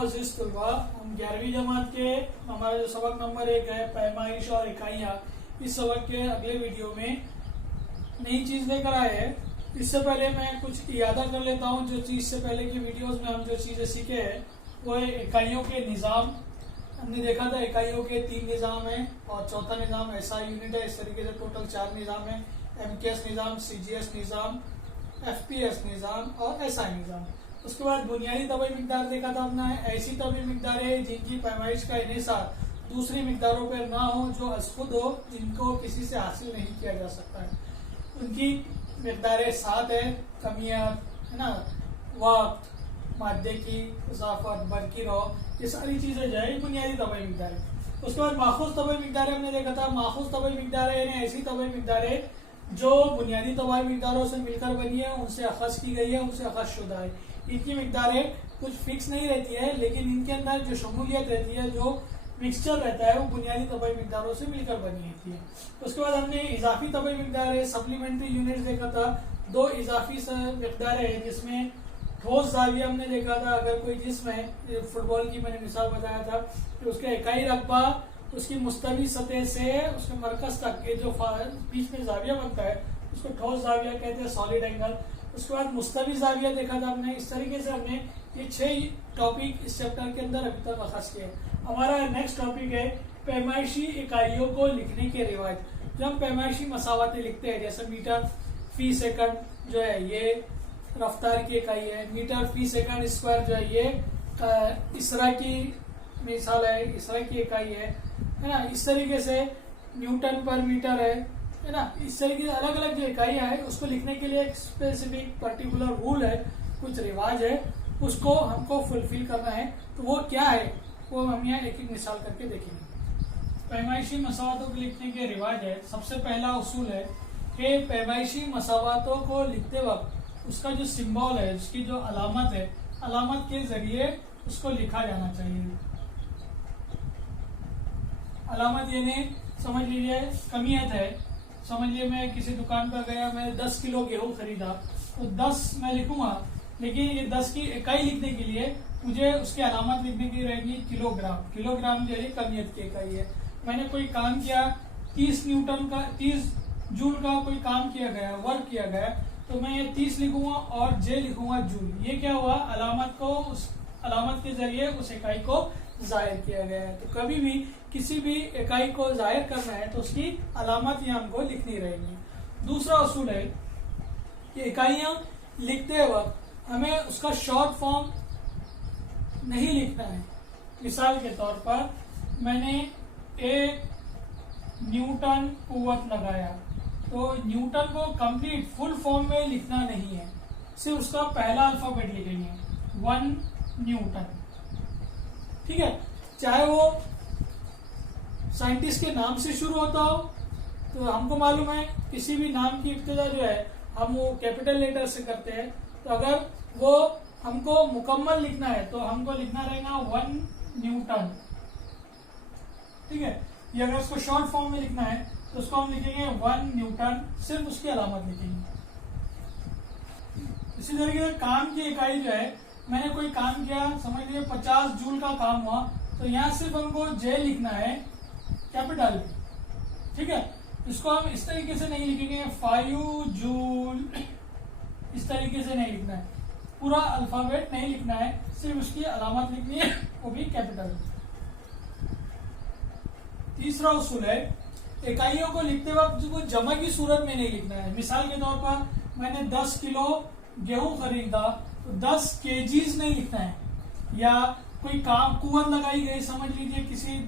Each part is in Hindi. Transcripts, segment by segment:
अजीज तलबा, हम 11वीं जमात के हमारा जो सबक नंबर 1 है पैमाइश और इकाइयाँ, इस सबक के अगले वीडियो में नई चीज लेकर आए हैं। इससे पहले मैं कुछ यादा कर लेता हूँ जो चीज से पहले की वीडियोस में हम जो चीजें सीखे हैं वो है इकाइयों के निज़ाम। हमने देखा था इकाइयों के 3 निज़ाम हैं और चौथा निज़ाम SI यूनिट है। इस तरीके से टोटल 4 निज़ाम है, MKS निज़ाम, CGS निज़ाम, FPS निज़ाम और SI निज़ाम। उसके बाद बुनियादी तबई मिकदार देखा था हमने। ऐसी तबई मिकदार है जिनकी पैमाइश का इन्हिसार दूसरी मिकदारों पर ना हो, जो अज़खुद हो, जिनको किसी से हासिल नहीं किया जा सकता है। उनकी मिकदारें 7 है। कमियात है ना, वक्त, मादे की इजाफत, बरकी रहो, ये सारी चीजें जो है बुनियादी तबई मिकदार है। उसके बाद माखूज तबई मिकदार हमने देखा था। माखूज तबई मिकदार यानी ऐसी तबई मिकदार जो बुनियादी तबाई मिकदारों से मिलकर बनी है, उनसे अखज़ की गई है, उनसे अखज़ शुदा है। इनकी मिकदारें कुछ फिक्स नहीं रहती है, लेकिन इनके अंदर जो शमूलियत रहती है, जो मिक्सचर रहता है, वो बुनियादी तबाई मिकदारों से मिलकर बनी रहती है। उसके बाद हमने इजाफी तबाई मिकदार है, सप्लीमेंट्री यूनिट देखा था। 2 इजाफी मिकदार है जिसमें ठोस जाविया हमने देखा था। अगर कोई जिस्म है, फुटबॉल की मैंने मिसाल बताया था कि उसका इकाई रकबा उसकी मुस्तवी सतह से उसके मरकज तक के जो बीच में जाविया बनता है उसको ठोस जाविया कहते हैं, सॉलिड एंगल। उसके बाद मुस्तवी जाविया देखा था हमने। इस तरीके से हमने ये 6 टॉपिक इस चैप्टर के अंदर अभी तक अखज़ किए। हमारा नेक्स्ट टॉपिक है पैमाइशी इकाइयों को लिखने के रिवाज। जब हम पैमाइशी मसावतें लिखते हैं, जैसे मीटर फी सेकंड जो है ये रफ्तार की इकाई है, मीटर फी सेकंड स्क्वायर जो है ये इसरा की मिसाल है, इसरा की इकाई है ना। इस तरीके से न्यूटन पर मीटर है ना। इस तरीके से अलग अलग जो इकाइयां है उसको लिखने के लिए एक स्पेसिफिक पर्टिकुलर रूल है, कुछ रिवाज है, उसको हमको फुलफिल करना है। तो वो क्या है वो हम यहाँ एक एक मिसाल करके देखेंगे। पैमाइशी मसावतों को लिखने के रिवाज है। सबसे पहला उसूल है कि पैमाइशी मसावतों को लिखते वक्त उसका जो सिंबल है, उसकी जो अलामत है, अलामत के जरिए उसको लिखा जाना चाहिए। अलामत यानी समझ लीजिए कमियत है। समझ लीजिए मैं किसी दुकान पर गया, मैंने 10 किलो गेहूं खरीदा, तो 10 मैं लिखूंगा, लेकिन ये 10 की इकाई लिखने के लिए मुझे उसकी अलामत लिखने की रहेगी किलोग्राम। किलोग्राम जो है कमियत की इकाई है। मैंने कोई काम किया, 30 न्यूटन का, 30 जूल का कोई काम किया गया, वर्क किया गया, तो मैं ये 30 लिखूंगा और जे लिखूंगा जूल। ये क्या हुआ, अलामत को, उस अलामत के जरिए उस इकाई को जाहिर किया गया है। तो कभी भी किसी भी इकाई को जाहिर करना है तो उसकी अलामत यहाँ हमको लिखनी रहेगी। दूसरा उसूल है कि इकाइयां लिखते वक्त हमें उसका शॉर्ट फॉर्म नहीं लिखना है। मिसाल के तौर पर मैंने एक न्यूटन कुव्वत लगाया, तो न्यूटन को कंप्लीट फुल फॉर्म में लिखना नहीं है, सिर्फ उसका पहला अल्फाबेट लिखेंगे 1 न्यूटन। ठीक है, चाहे वो साइंटिस्ट के नाम से शुरू होता हो, तो हमको मालूम है किसी भी नाम की इब्तिदा जो है हम वो कैपिटल लेटर से करते हैं। तो अगर वो हमको मुकम्मल लिखना है तो हमको लिखना रहेगा 1 न्यूटन। ठीक है, ये अगर उसको शॉर्ट फॉर्म में लिखना है तो उसको हम लिखेंगे 1 न्यूटन, सिर्फ उसकी अलामत लिखेंगे। इसी तरीके से काम की इकाई जो है, मैंने कोई काम किया, समझ लीजिए 50 जूल का काम हुआ, तो यहाँ सिर्फ हमको जे लिखना है कैपिटल। ठीक है, इसको हम इस तरीके से नहीं लिखेंगे 5 जूल, इस तरीके से नहीं लिखना है, पूरा अल्फाबेट नहीं लिखना है, सिर्फ उसकी अलामत लिखनी है, वो भी कैपिटल। तीसरा उसूल है इकाइयों को लिखते वक्त जो जमा की सूरत में नहीं लिखना है। मिसाल के तौर पर मैंने 10 किलो गेहूं खरीदा, तो 10 केजीज नहीं लिखना है। या कोई काम कुव्वत लगाई गई, समझ लीजिए किसी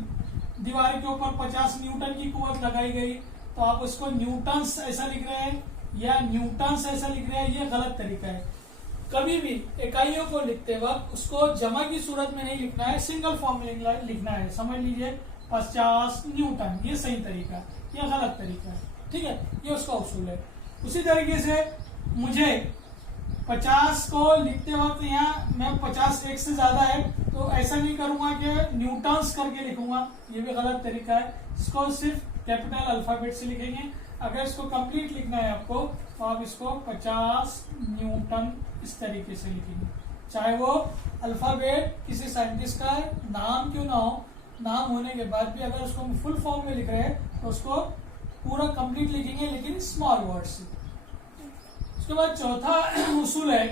दीवार के ऊपर 50 न्यूटन की कुव्वत लगाई गई, तो आप उसको न्यूटन्स ऐसा लिख रहे हैं या न्यूटन्स ऐसा लिख रहे हैं, ये गलत तरीका है। कभी भी इकाइयों को लिखते वक्त उसको जमा की सूरत में नहीं लिखना है, सिंगल फॉर्म में लिखना है। समझ लीजिए 50 न्यूटन, ये सही तरीका है, ये गलत तरीका है। ठीक है, ये उसका उसूल है। उसी तरीके से मुझे 50 को लिखते वक्त यहाँ मैं 50 एक से ज्यादा है, तो ऐसा नहीं करूंगा कि न्यूटन्स करके लिखूंगा, ये भी गलत तरीका है। इसको सिर्फ कैपिटल अल्फाबेट से लिखेंगे। अगर इसको कंप्लीट लिखना है आपको, तो आप इसको 50 न्यूटन इस तरीके से लिखेंगे। चाहे वो अल्फाबेट किसी साइंटिस्ट का नाम क्यों ना हो, नाम होने के बाद भी अगर उसको हम फुल फॉर्म में लिख रहे हैं तो उसको पूरा कंप्लीट लिखेंगे, लेकिन स्मॉल वर्ड से। उसके बाद चौथा उसूल है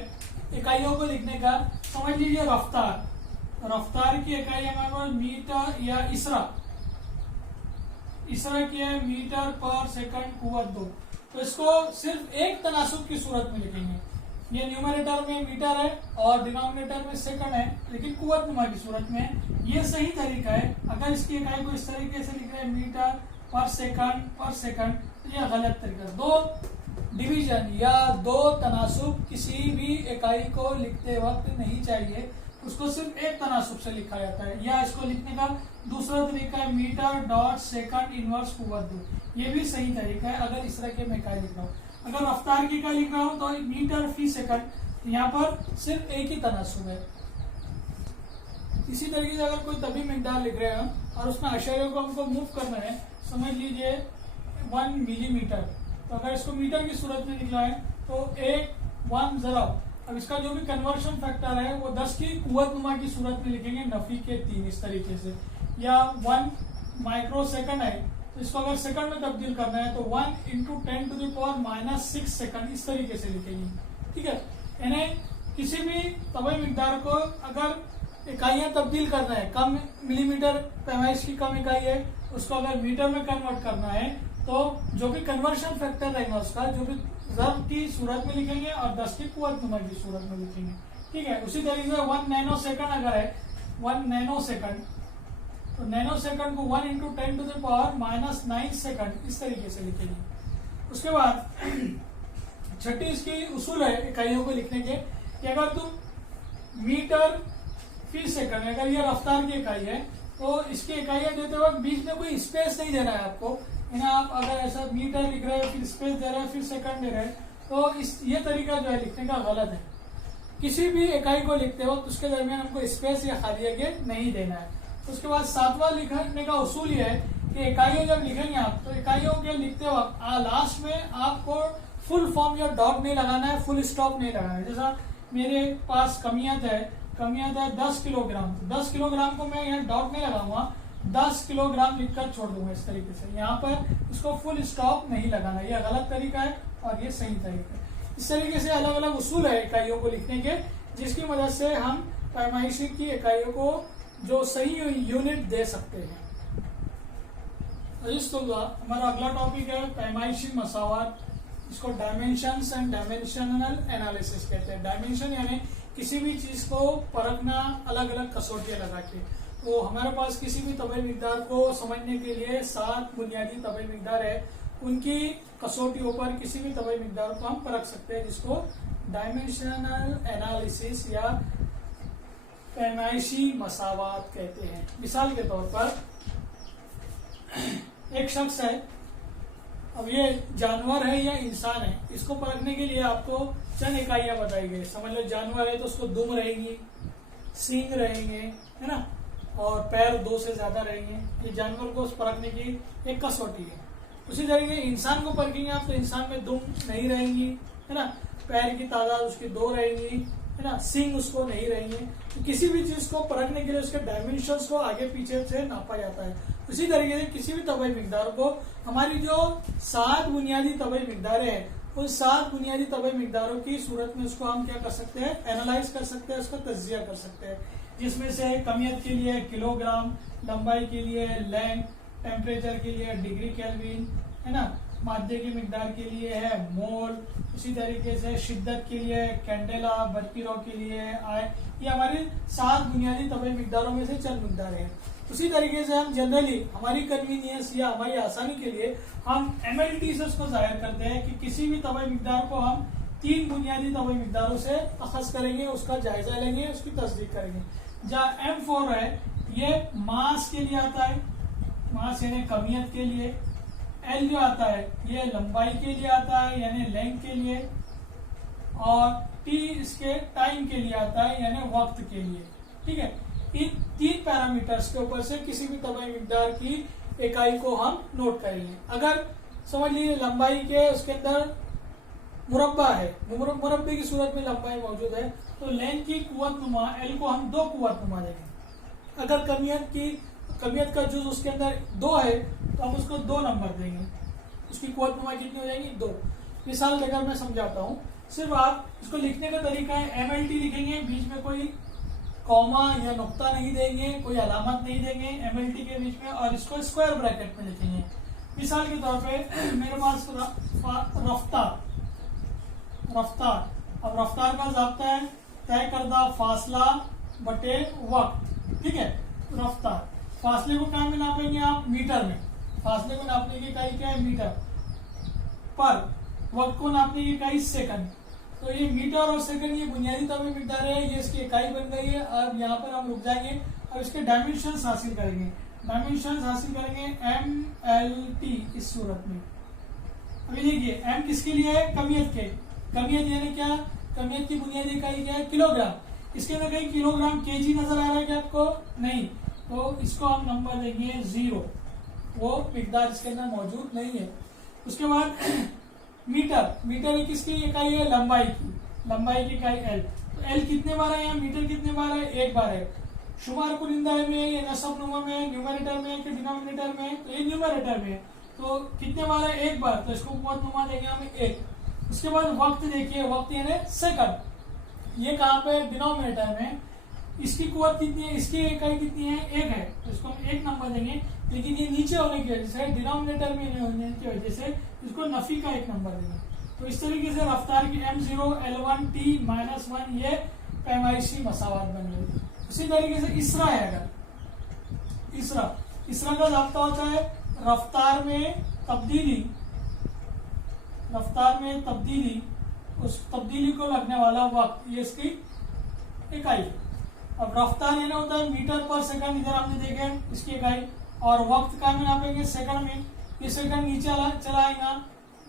इकाइयों को लिखने का। समझ लीजिए रफ्तार, रफ्तार की इकाई हमारे पास मीटर या इसरा, इसरा की है मीटर पर सेकंड कुव्वत 2। तो इसको सिर्फ एक तनासुब की सूरत में लिखेंगे। ये न्यूमरेटर में मीटर है और डिनोमिनेटर में सेकंड है, लेकिन कुव्वत नुमा की सूरत में। ये सही तरीका है। अगर इसकी इकाई को इस तरीके से लिख रहे हैं मीटर पर सेकंड, तो यह गलत तरीका। दो डिवीजन या दो तनासुब किसी भी इकाई को लिखते वक्त नहीं चाहिए, उसको सिर्फ एक तनासुब से लिखा जाता है। या इसको लिखने का दूसरा तरीका है मीटर डॉट सेकंड इनवर्स कुव्वत 2। ये भी सही तरीका है अगर इस तरह के मैं इकाई लिख रहा हूँ। अगर रफ्तार की इकाई लिख रहा हूँ तो मीटर फी सेकंड, यहाँ पर सिर्फ एक ही तनासुब है। इसी तरीके से अगर कोई तभी मिकदार लिख रहे हैं और उसमें आश्चर्य को हमको मूव करना है, समझ लीजिए 1 मिलीमीटर, तो अगर इसको मीटर की सूरत में लिखना है तो 1 जरा। अब इसका जो भी कन्वर्शन फैक्टर है वो 10 की कुव्वत नुमा की सूरत में लिखेंगे, नफी के 3 इस तरीके से। या 1 माइक्रो सेकंड है तो इसको अगर सेकंड में तब्दील करना है तो 1 × 10⁻⁻6 सेकंड इस तरीके से लिखेंगे। ठीक है, यानी किसी भी तबई मिकदार को अगर इकाइयां तब्दील करना है, कम मिलीमीटर पैमाइश की कम इकाई है, उसको अगर मीटर में कन्वर्ट करना है तो जो भी कन्वर्शन फैक्टर रहेगा उसका जो भी ज़र्ब की सूरत में लिखेंगे और 10 की कुव्वत नुमा की सूरत में लिखेंगे। ठीक है, उसी तरीके से 1 नैनो सेकंड अगर है, 1 नैनो सेकंड, तो नैनो सेकंड को 1 × 10⁻⁹ सेकंड इस तरीके से लिखेंगे। उसके बाद छठी इसकी उसूल है इकाइयों को लिखने के कि अगर तुम मीटर फी सेकंड, अगर ये रफ्तार की इकाई है तो इसकी इकाइयां देते वक्त बीच में कोई स्पेस नहीं देना है आपको। आप अगर ऐसा मीटर लिख रहे हैं फिर स्पेस दे रहे हैं फिर सेकंड दे रहे हैं तो ये तरीका जो है लिखने का गलत है। किसी भी इकाई को लिखते वक्त उसके दरमियान हमको स्पेस या खाली जगह नहीं देना है। उसके बाद सातवां लिखने का उसूल ये है कि इकाइयां जब लिखेंगे आप तो इकाइयों के लिखते वक्त लास्ट में आपको फुल फॉर्म या डॉट नहीं लगाना है, फुल स्टॉप नहीं लगाना है। जैसा मेरे पास कमियत है 10 किलोग्राम, 10 किलोग्राम को मैं यहाँ डॉट नहीं लगाऊंगा, 10 किलोग्राम लिखकर छोड़ दूंगा इस तरीके से। यहाँ पर इसको फुल स्टॉप नहीं लगाना, यह गलत तरीका है और ये सही तरीका है। इस तरीके से अलग अलग उसूल है इकाइयों को लिखने के, जिसकी मदद से हम पैमाइशी की इकाइयों को जो सही यूनिट दे सकते हैं। हमारा अगला टॉपिक है पैमाइशी मसावात। इसको डायमेंशंस एंड डायमेंशनल एनालिसिस कहते हैं। डायमेंशन यानी किसी भी चीज को परखना अलग अलग कसौटियां लगा के। तो हमारे पास किसी भी तबई मिकदार को समझने के लिए 7 बुनियादी तबई मिकदार है, उनकी कसौटियों पर किसी भी तबई मिकदार को हम परख सकते हैं, जिसको डायमेंशनल एनालिसिस या पैमाइशी मसावात कहते हैं। मिसाल के तौर पर एक शख्स है, अब ये जानवर है या इंसान है, इसको परखने के लिए आपको चंद इकाइयां बताई गई। समझ लो जानवर है तो उसको दुम रहेगी, सींग रहेंगे, है ना, और पैर 2 से ज्यादा रहेंगे। ये जानवर को परखने की एक कसौटी है। उसी तरीके इंसान को परखेंगे आप तो इंसान में दुम नहीं रहेंगी, है ना, पैर की तादाद उसकी 2 रहेंगी, है ना, सींग उसको नहीं रहेंगे। तो किसी भी चीज को परखने के लिए उसके डायमेंशंस को आगे पीछे से नापा जाता है। उसी तरीके से किसी भी तबई मिकदार को हमारी जो 7 बुनियादी तबई मिकदारें हैं, उन 7 बुनियादी तबई मिकदारों की सूरत में उसको हम क्या कर सकते हैं, एनालाइज कर सकते हैं, उसका तज्जिया कर सकते हैं। जिसमें से कमियत के लिए किलोग्राम, लंबाई के लिए लेंथ, टेम्परेचर के लिए डिग्री केल्विन, है ना, मादे की मिकदार के लिए है मोल, उसी तरीके से शिद्दत के लिए कैंडेला, बरकीरो के लिए आय। ये हमारी 7 बुनियादी तबई मिकदारों में से चंद मिकदार हैं। उसी तरीके से हम जनरली हमारी कन्वीनियंस या हमारी आसानी के लिए हम MLT से उसको जाहिर करते हैं कि किसी भी तबई मिकदार को हम 3 बुनियादी तबई मिकदारों से अखज़ करेंगे, उसका जायजा लेंगे, उसकी तस्दीक करेंगे। जहाँ M4 है ये मास के लिए आता है, मास यानी कमियत के लिए। L जो आता है ये लंबाई के लिए आता है यानी लेंथ के लिए, और T इसके टाइम के लिए आता है यानी वक्त के लिए। ठीक है, इन 3 पैरामीटर्स के ऊपर से किसी भी तबई मिकदार की इकाई को हम नोट करेंगे। अगर समझ लीजिए लंबाई के उसके अंदर मुरब्बा है, मुरब्बे की सूरत में लंबाई मौजूद है, तो लेंथ की कुव्वतनुमा एल को हम 2 कुव्वतनुमा देंगे। अगर कमियत का जुज उसके अंदर 2 है तो हम उसको 2 नंबर देंगे, उसकी कुव्वतनुमा कितनी हो जाएगी 2। मिसाल देकर मैं समझाता हूँ। सिर्फ आप इसको लिखने का तरीका है, MLT लिखेंगे, बीच में कोई कॉमा या नुक्ता नहीं देंगे, कोई अलामत नहीं देंगे MLT के बीच में, और इसको स्क्वायर ब्रैकेट में लिखेंगे। मिसाल के तौर पे मेरे पास रफ्तार, अब रफ्तार का ज़ाब्ता है तय करदा फासला बटे वक्त, ठीक है। रफ्तार, फासले को क्या में नापेंगे आप, मीटर में, फासले को नापने की इकाई क्या है, मीटर, पर वक्त को नापने की इकाई सेकंड। तो ये मीटर और सेकंड ये बुनियादी तौर पे मिकदार है, ये इसकी इकाई बन गई है। अब यहाँ पर हम रुक जाएंगे, अब इसके डायमेंशंस हासिल करेंगे, MLT इस सूरत में। अभी देखिए M किसके लिए है, कमियत के, कमियत यानी क्या, कमियत की बुनियादी इकाई क्या है, किलोग्राम। इसके अंदर कहीं किलोग्राम केजी नजर आ रहा है क्या आपको, नहीं, तो इसको हम नंबर देंगे 0, वो मिकदार इसके अंदर मौजूद नहीं है। उसके बाद मीटर ये किसकी इकाई है, लंबाई की इकाई L। तो L कितने बार है, यहाँ मीटर कितने बार है, 1 बार है। शुमार कुनिंदा में या नसब नुमा में, न्यूमरेटर में कि डिनोमिनेटर में, तो ये न्यूमरेटर में, तो कितने बार है, 1 बार, तो इसको कुव्वतनुमा देंगे हम 1। उसके बाद वक्त देखिए, वक्त यानी सेकंड, ये कहाँ पे, डिनोमिनेटर में, इसकी कुव्वत कितनी है, इसकी इकाई कितनी है, 1 है, तो इसको हम 1 नंबर देंगे। लेकिन ये नीचे होने की वजह से, डिनोमिनेटर में होने की वजह से इसको नफी का 1 नंबर देंगे। तो इस तरीके से रफ्तार की M0 L1 T-1 ये पैमाइशी मसावत बन गई। उसी तरीके से इसरा है, अगर इसरा का ज़ाब्ता होता है रफ्तार में तब्दीली, उस तब्दीली को लगने वाला वक्त, ये इसकी इकाई। अब रफ्तार ये होता है मीटर पर सेकंड, इधर हमने देखे इसकी इकाई, और वक्त का में नापेंगे सेकंड में, ये सेकंड नीचे चला आएगा,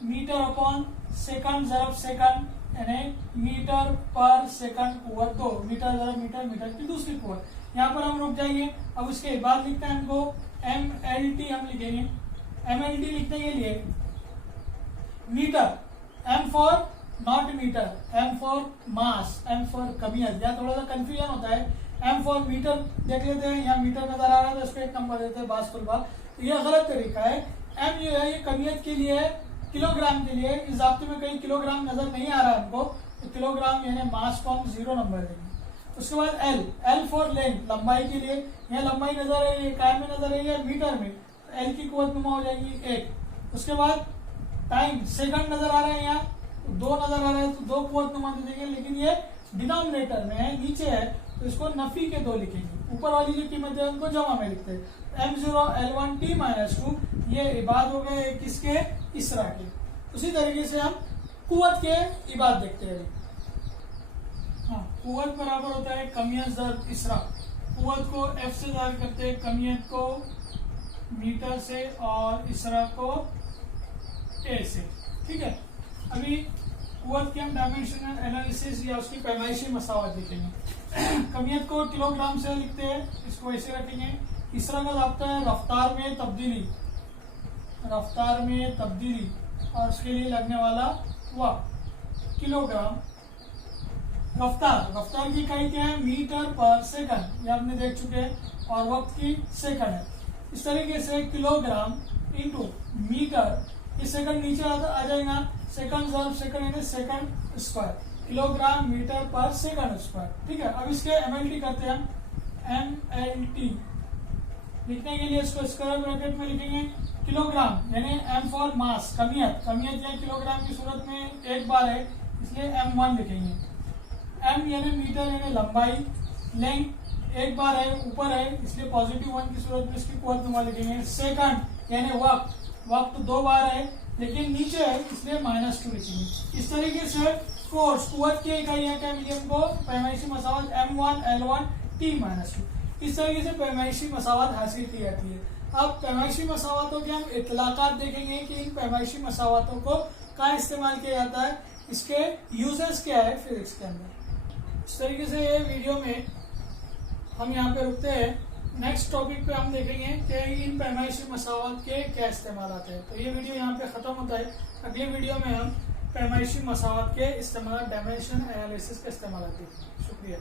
मीटर अपॉन सेकंड ज़रब सेकंड, यानी मीटर पर सेकंड कुव्वत 2, मीटर ज़रब मीटर की दूसरी कुव्वत। यहाँ पर हम रुक जाएंगे। अब उसके बाद लिखते हैं हमको MLT, हम लिखेंगे MLT लिखने के लिए metre, M for not metre, M for mass, M for कमियत, यहाँ थोड़ा सा कंफ्यूजन होता है। M फॉर मीटर देख लेते हैं, यहाँ मीटर नजर आ रहा है तो इसको 1 नंबर देते हैं, बात। तो यह गलत तरीका है। M जो है ये कमियत के लिए है, किलोग्राम के लिए। इस ज़ाब्ते में कहीं किलोग्राम नजर नहीं आ रहा है हमको, तो किलोग्राम यानी मास को हम 0 नंबर देंगे। उसके बाद L फॉर लेंथ, लंबाई के लिए, यहाँ लंबाई नजर आ रही है, इकाई में नजर आ रही है, मीटर में, तो L की कुव्वतनुमा हो जाएगी 1। उसके बाद टाइम, सेकंड नजर आ रहा है, यहाँ 2 नजर आ रहा है, तो 2 कुव्वतनुमा दे देंगे। लेकिन ये डिनोमिनेटर में है, नीचे है, तो इसको नफी के 2 लिखेंगे, ऊपर वाली जो कीमत है उनको जमा में लिखते हैं। M0 L1 T-2 ये इबाद हो गए किसके, इसरा के। उसी तरीके से हम कुव्वत के इबाद देखते हैं। हाँ, कुव्वत बराबर होता है कमियत ज़रब इसरा। कुव्वत को F से ज़ाहिर करते हैं, कमियत को मीटर से और इसरा को A से, ठीक है। अभी कुव्वत के हम डायमेंशनल एनालिसिस या उसकी पैमाइशी मसावत लिखेंगे। कमियत को किलोग्राम से लिखते हैं, इसको ऐसे रखेंगे। इसरा का ज़ाब्ता है रफ्तार में तब्दीली, और उसके लिए लगने वाला वक्त, किलोग्राम। रफ्तार की इकाई क्या है, मीटर पर सेकंड, ये हमने देख चुके हैं, और वक्त की सेकंड है। इस तरीके से किलोग्राम इंटू मीटर, इस सेकंड नीचे आ जाएगा, सेकंड ज़रब सेकंड यानी सेकंड स्क्वायर, किलोग्राम मीटर पर सेकंड स्क्वायर, ठीक है। अब इसके MLT करते हैं हम। MLT लिखने के लिए इसको स्क्वायर ब्रैकेट में लिखेंगे, किलोग्राम यानी M फॉर मास, कमियत या किलोग्राम की सूरत में 1 बार है, इसलिए M1 लिखेंगे। M यानी मीटर यानी लंबाई, लेंथ 1 बार है, ऊपर है, इसलिए पॉजिटिव 1 की सूरत में इसकी कुव्वतनुमा लिखेंगे। सेकंड यानी वक्त 2 बार है, लेकिन नीचे है, इसलिए -2 लिखेंगे। इस तरीके से फोर्स, कुव्वत की इकाइयां क्या मिली हमको, पैमाइशी मसावत M1 L1 T-2। इस तरीके से पैमाइशी मसावत हासिल की जाती है। अब पैमाइशी मसावतों के हम इतलाकात देखेंगे कि इन पैमाइशी मसावतों को कहाँ इस्तेमाल किया जाता है, इसके यूजेस क्या है फिजिक्स के अंदर। इस तरीके से ये वीडियो में हम यहाँ पे रुकते हैं। नेक्स्ट टॉपिक पे हम देखेंगे कि इन पैमाइशी मसावत के क्या इस्तेमाल आते हैं। तो ये वीडियो यहाँ पे ख़त्म होता है। अगले वीडियो में हम पैमाइशी मसावत के इस्तेमाल डायमेंशन एनालिसिस का इस्तेमाल आती है। शुक्रिया।